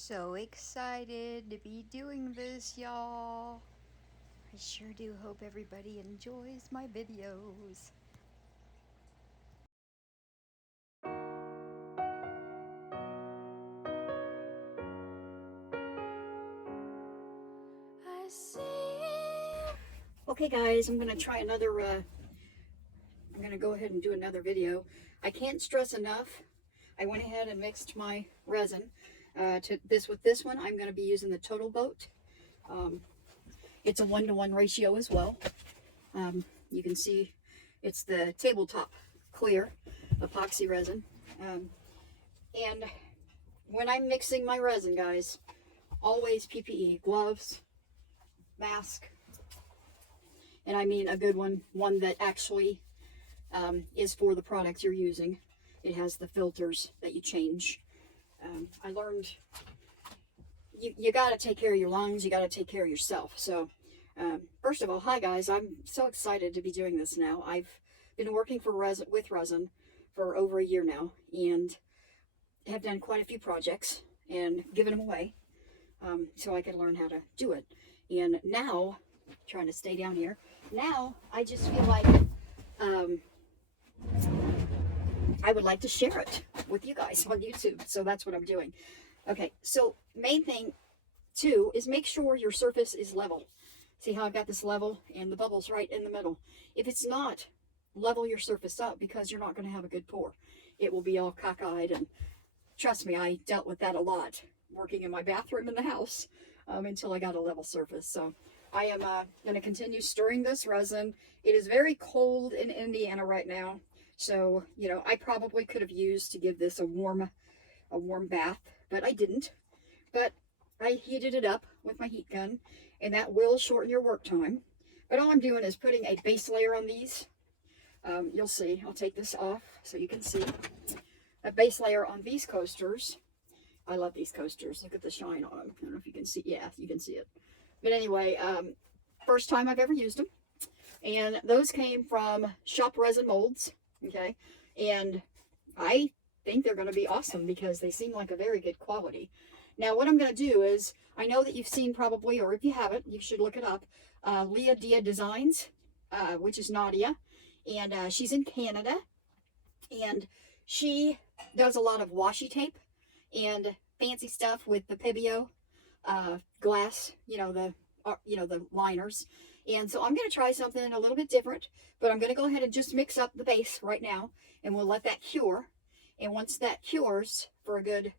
So excited to be doing this, y'all. I sure do hope everybody enjoys my videos. I see. Okay guys, I'm going to try another, I'm going to go ahead and do another video. I can't stress enough, I went ahead and mixed my resin. With this one, I'm going to be using the Total Boat. It's a 1-to-1 ratio as well. You can see it's the tabletop clear epoxy resin. And when I'm mixing my resin, guys, always PPE, gloves, mask, and I mean a good one that actually is for the products you're using. It has the filters that you change. I learned you got to take care of your lungs, you got to take care of yourself. So first of all, hi guys, I'm so excited to be doing this now. I've been working with resin for over a year now, and have done quite a few projects and given them away so I could learn how to do it. And now, trying to stay down here, now I just feel like I would like to share it with you guys on YouTube. So that's what I'm doing. Okay, so main thing too is make sure your surface is level. See how I've got this level and the bubbles right in the middle. If it's not, level your surface up, because you're not going to have a good pour. It will be all cockeyed, and trust me, I dealt with that a lot working in my bathroom in the house until I got a level surface. So I am going to continue stirring this resin. It is very cold in Indiana right now, so you know, I probably could have used to give this a warm bath, but I didn't. But I heated it up with my heat gun, and that will shorten your work time. But all I'm doing is putting a base layer on these. You'll see, I'll take this off so you can see. A base layer on these coasters. I love these coasters. Look at the shine on them. I don't know if you can see. Yeah, you can see it. But anyway, first time I've ever used them. And those came from Shop Resin Molds. Okay. And I think they're going to be awesome because they seem like a very good quality. Now what I'm going to do is, I know that you've seen probably, or if you haven't, you should look it up, Lia Dia Designs, which is Nadia, and she's in Canada, and she does a lot of washi tape and fancy stuff with the Pebeo glass, you know, the liners. And so I'm going to try something a little bit different, but I'm going to go ahead and just mix up the base right now, and we'll let that cure. And once that cures for a good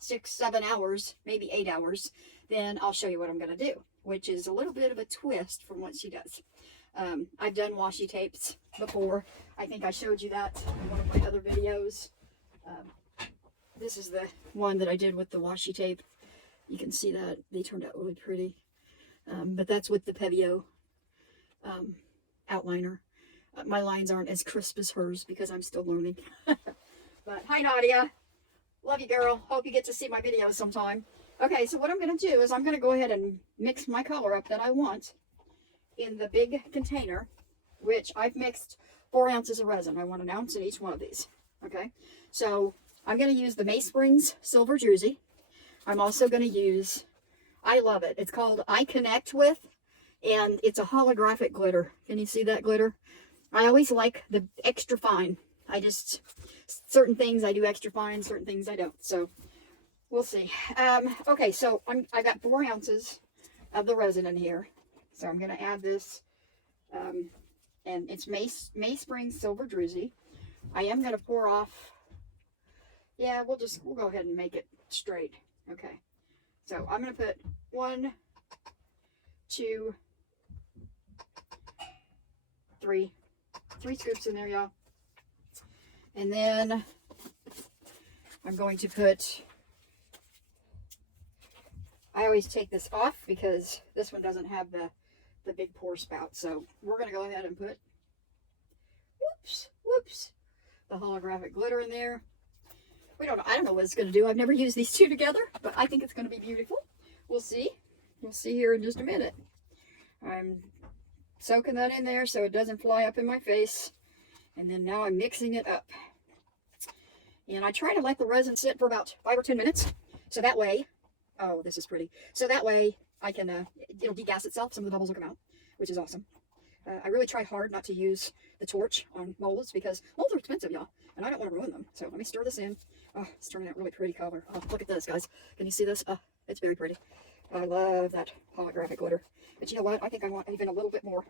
6-7 hours, maybe 8 hours, then I'll show you what I'm going to do, which is a little bit of a twist from what she does. I've done washi tapes before. I think I showed you that in one of my other videos. This is the one that I did with the washi tape. You can see that they turned out really pretty. But that's with the Pebeo outliner. My lines aren't as crisp as hers because I'm still learning. But hi Nadia, love you girl. Hope you get to see my videos sometime. Okay, so what I'm going to do is I'm going to go ahead and mix my color up that I want in the big container, which I've mixed 4 ounces of resin. I want 1 ounce in each one of these. Okay, so I'm going to use the Maysprings Silver Druzy. I'm also going to use, I love it, it's called I Connect With, and it's a holographic glitter. Can you see that glitter? I always like the extra fine. Certain things I do extra fine, certain things I don't. So we'll see. Okay, so I got 4 ounces of the resin in here. So I'm going to add this, and it's Maysprings Silver Druzy. I am going to pour off. Yeah, we'll go ahead and make it straight. Okay. So I'm going to put 1, 2, 3 scoops in there, y'all. And then I'm going to put, I always take this off because this one doesn't have the big pour spout. So we're going to go ahead and put, whoops, the holographic glitter in there. I don't know what it's going to do. I've never used these two together, but I think it's going to be beautiful. We'll see. We'll see here in just a minute. I'm soaking that in there so it doesn't fly up in my face. And then now I'm mixing it up. And I try to let the resin sit for about 5 or 10 minutes. So that way Oh, this is pretty. So that way I can, it'll degas itself. Some of the bubbles will come out, which is awesome. I really try hard not to use the torch on molds because molds are expensive, y'all, and I don't want to ruin them. So let me stir this in. Oh, it's turning out really pretty color. Oh, look at this, guys. Can you see this? Oh, it's very pretty. I love that holographic glitter. But you know what? I think I want even a little bit more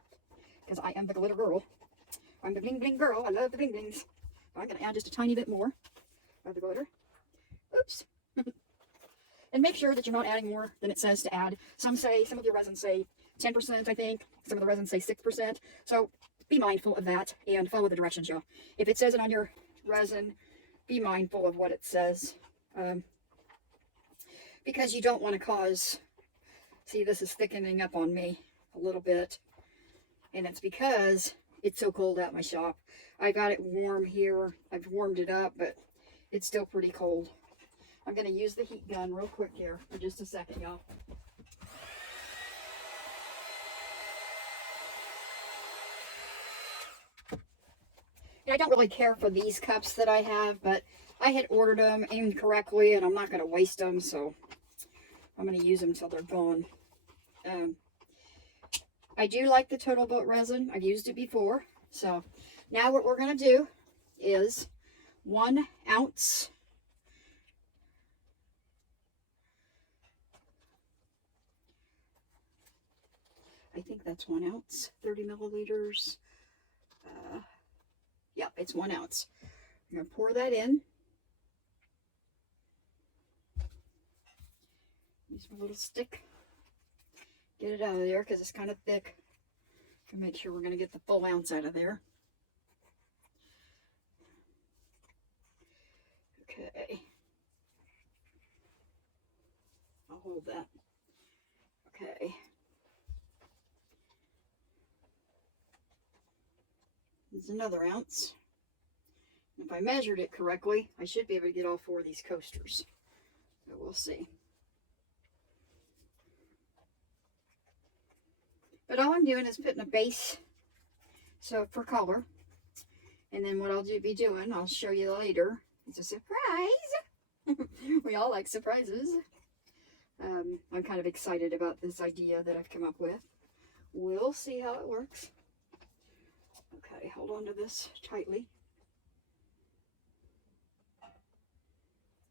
because I am the glitter girl. I'm the bling bling girl. I love the bling blings. I'm going to add just a tiny bit more of the glitter. Oops. And make sure that you're not adding more than it says to add. Some of your resins say 10%, I think. Some of the resins say 6%. So be mindful of that and follow the directions, y'all. If it says it on your resin, be mindful of what it says. Because you don't want to cause, see, this is thickening up on me a little bit. And it's because it's so cold at my shop. I got it warm here. I've warmed it up, but it's still pretty cold. I'm going to use the heat gun real quick here for just a second, y'all. And I don't really care for these cups that I have, but I had ordered them incorrectly, and I'm not going to waste them, so I'm going to use them until they're gone. I do like the Total Boat resin. I've used it before. So now what we're going to do is 1 ounce. I think that's 1 ounce, 30 milliliters. Yep, it's 1 ounce. I'm going to pour that in. Use my little stick. Get it out of there because it's kind of thick. To make sure we're going to get the full ounce out of there. Okay. I'll hold that. Okay. There's another ounce. If I measured it correctly, I should be able to get all 4 of these coasters. So we'll see. But all I'm doing is putting a base, so for color. And then what I'll be doing, I'll show you later. It's a surprise. We all like surprises. I'm kind of excited about this idea that I've come up with. We'll see how it works. Okay, hold on to this tightly.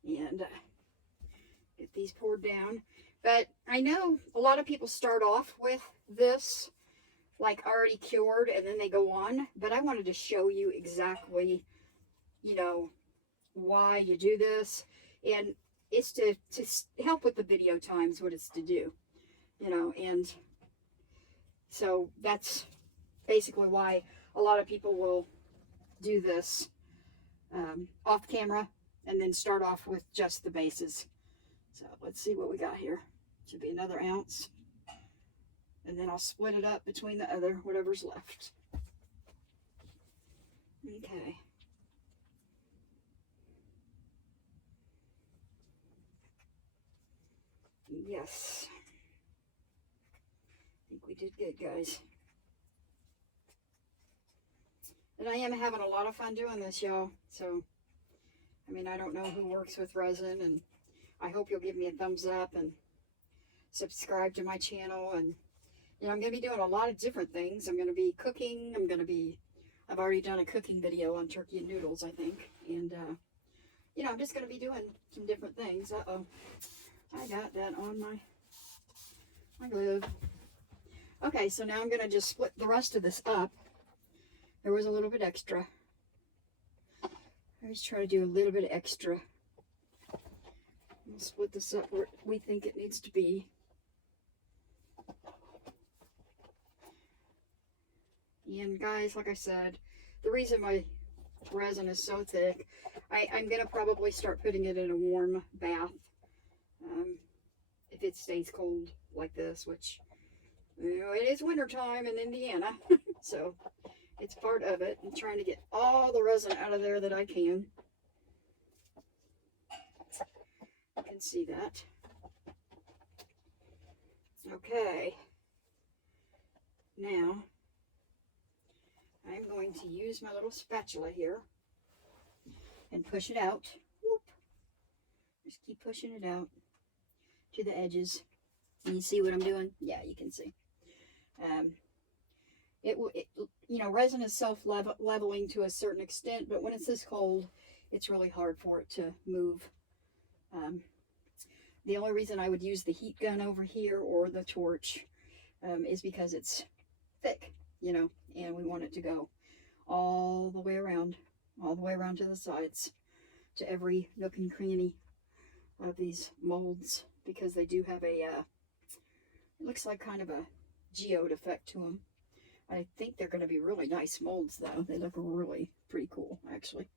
And get these poured down. But I know a lot of people start off with this like already cured and then they go on. But I wanted to show you exactly, you know, why you do this. And it's to help with the video times, what it's to do, you know. And so that's basically why a lot of people will do this off camera and then start off with just the bases. So let's see what we got here. Should be another ounce. And then I'll split it up between the other, whatever's left. Okay. Yes. I think we did good, guys. And I am having a lot of fun doing this, y'all. So, I mean, I don't know who works with resin, and I hope you'll give me a thumbs up and subscribe to my channel. And, you know, I'm going to be doing a lot of different things. I'm going to be cooking. I've already done a cooking video on turkey and noodles, I think. And, you know, I'm just going to be doing some different things. Uh-oh. I got that on my glove. Okay, so now I'm going to just split the rest of this up. There was a little bit extra. I always try to do a little bit extra. We'll split this up where we think it needs to be. And guys, like I said, the reason my resin is so thick, I'm going to probably start putting it in a warm bath. If it stays cold like this, which, you know, it is wintertime in Indiana. So it's part of it. I'm trying to get all the resin out of there that I can. You can see that. Okay. Now, I'm going to use my little spatula here and push it out. Whoop. Just keep pushing it out. to the edges. Can you see what I'm doing? Yeah, you can see. You know, resin is self-leveling to a certain extent, but when it's this cold, it's really hard for it to move. The only reason I would use the heat gun over here or the torch is because it's thick, you know, and we want it to go all the way around to the sides, to every nook and cranny of these molds, because they do have a, it looks like kind of a geode effect to them. I think they're going to be really nice molds, though. They look really pretty cool, actually.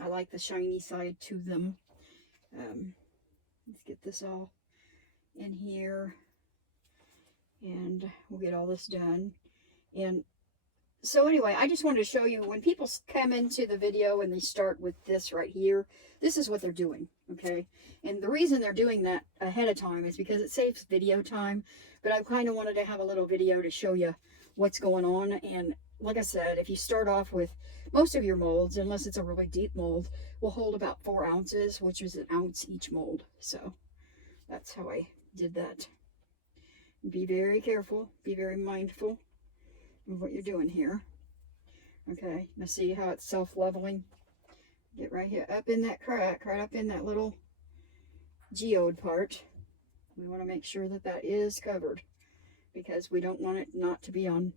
I like the shiny side to them. Let's get this all in here, and we'll get all this done. And so anyway, I just wanted to show you, when people come into the video and they start with this right here, this is what they're doing, okay? And the reason they're doing that ahead of time is because it saves video time, but I kind of wanted to have a little video to show you what's going on. And like I said, if you start off with, most of your molds, unless it's a really deep mold, will hold about 4 ounces, which is 1 ounce each mold. So that's how I did that. Be very careful, be very mindful of what you're doing here. Okay, now see how it's self-leveling? Get right here, up in that crack, right up in that little geode part. We want to make sure that that is covered, because we don't want it not to be on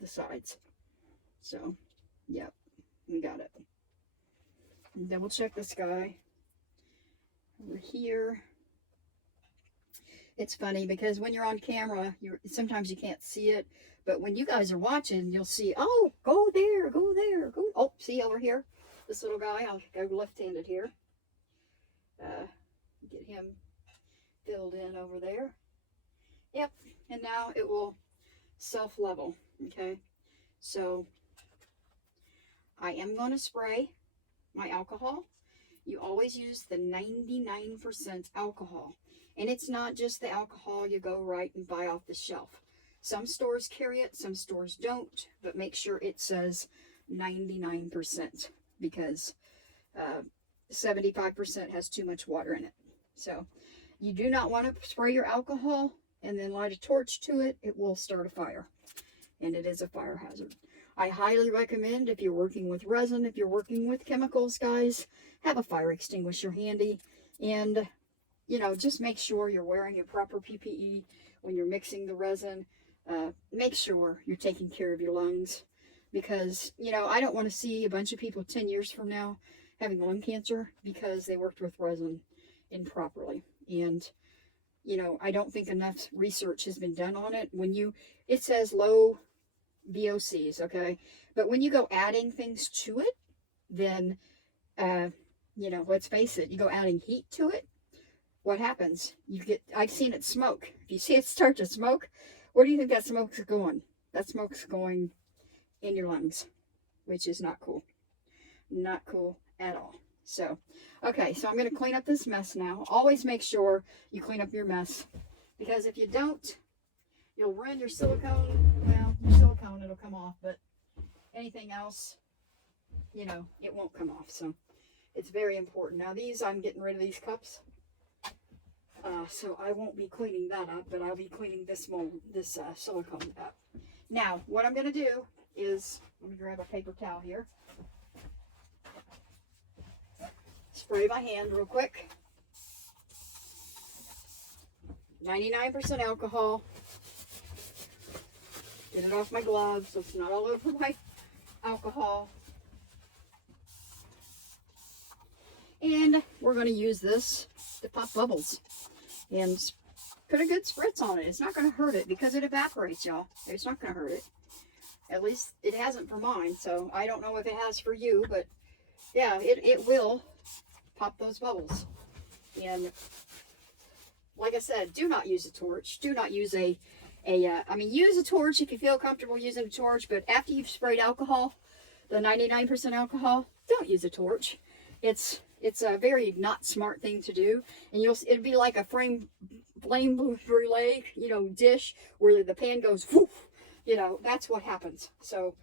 the sides. So, yep, we got it. And double check this guy over here. It's funny because when you're on camera, sometimes you can't see it, but when you guys are watching, you'll see, oh, go there, go there, go. Oh, see over here, this little guy. I'll go left-handed here. Get him filled in over there. Yep, and now it will self-level, okay? So I am going to spray my alcohol. You always use the 99% alcohol. And it's not just the alcohol you go right and buy off the shelf. Some stores carry it, some stores don't, but make sure it says 99%, because 75% has too much water in it. So you do not want to spray your alcohol and then light a torch to it. It will start a fire, and it is a fire hazard. I highly recommend, if you're working with resin, if you're working with chemicals, guys, have a fire extinguisher handy. And you know, just make sure you're wearing your proper PPE when you're mixing the resin. Make sure you're taking care of your lungs, because, you know, I don't want to see a bunch of people 10 years from now having lung cancer because they worked with resin improperly. And, you know, I don't think enough research has been done on it. It says low VOCs, okay? But when you go adding things to it, then, you know, let's face it, you go adding heat to it, what happens? I've seen it smoke. If you see it start to smoke, where do you think that smoke's going? That smoke's going in your lungs, which is not cool. Not cool at all. So, okay, so I'm going to clean up this mess now. Always make sure you clean up your mess, because if you don't, you'll ruin your silicone. Well, your silicone, it'll come off, but anything else, you know, it won't come off. So it's very important. Now I'm getting rid of these cups. So I won't be cleaning that up, but I'll be cleaning this silicone up. Now, what I'm going to do is, let me grab a paper towel here. Spray my hand real quick. 99% alcohol. Get it off my gloves so it's not all over my alcohol. And we're going to use this to pop bubbles and put a good spritz on it. It's not going to hurt it because it evaporates, y'all. It's not going to hurt it. At least it hasn't for mine, so I don't know if it has for you, but yeah, it will pop those bubbles. And like I said, do not use a torch. Do not use I mean, use a torch if you feel comfortable using a torch, but after you've sprayed alcohol, the 99% alcohol, don't use a torch. It's a very not smart thing to do, and it'd be like a flame brulee, you know, dish where the pan goes whoosh, you know, that's what happens. So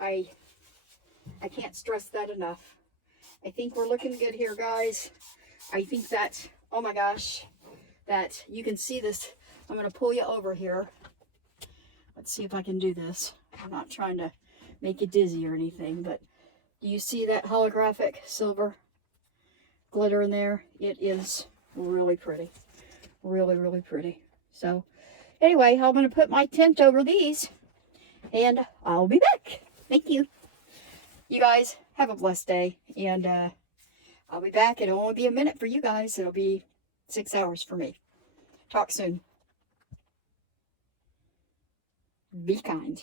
I can't stress that enough. I think we're looking good here, guys. I think that, oh my gosh, that you can see this. I'm going to pull you over here. Let's see if I can do this. I'm not trying to make you dizzy or anything, but do you see that holographic silver glitter in there? It is really pretty. Really, really pretty. So anyway, I'm going to put my tent over these and I'll be back. Thank you. You guys have a blessed day, and I'll be back. It'll only be a minute for you guys. It'll be 6 hours for me. Talk soon. Be kind.